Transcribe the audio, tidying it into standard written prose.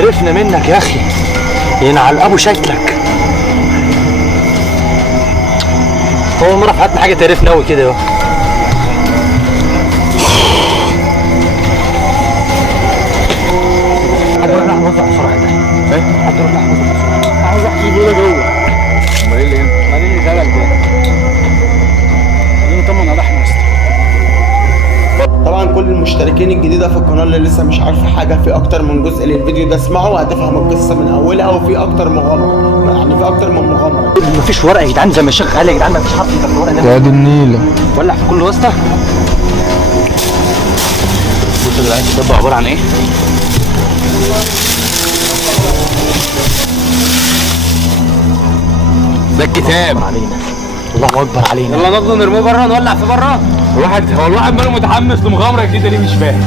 قرفنا منك يا اخي، ينعل ابو شكلك. اول مره في حياتنا حاجه تقرفنا قوي كده. حد يروح لحظه بسرعه ده. ايه؟ حد يروح لحظه بسرعه. عاوز واحد يجي جوه. امال ايه اللي هنا؟ امال ايه اللي شغل ده؟ عايزين نطمن على احمد. طبعا كل المشتركين الجديده في القناه اللي لسه مش عارفه حاجه، في اكتر من جزء للفيديو ده اسمعه وهتفهم القصه من اولها، وفي اكتر مغامره، يعني في اكتر من مغامره. مفيش ورقه يا جدعان زي ما الشيخ قال يا جدعان، مفيش حرف في الورقه ده. يا دي النيله. ولع في كل واسطه. بصوا يا جدعان الكتاب ده عباره عن ايه؟ ده الكتاب علينا. الله اكبر علينا. يلا ناخده نرميه بره، نولع في بره. الواحد ماله متحمس لمغامره جديده ليه مش فاهم.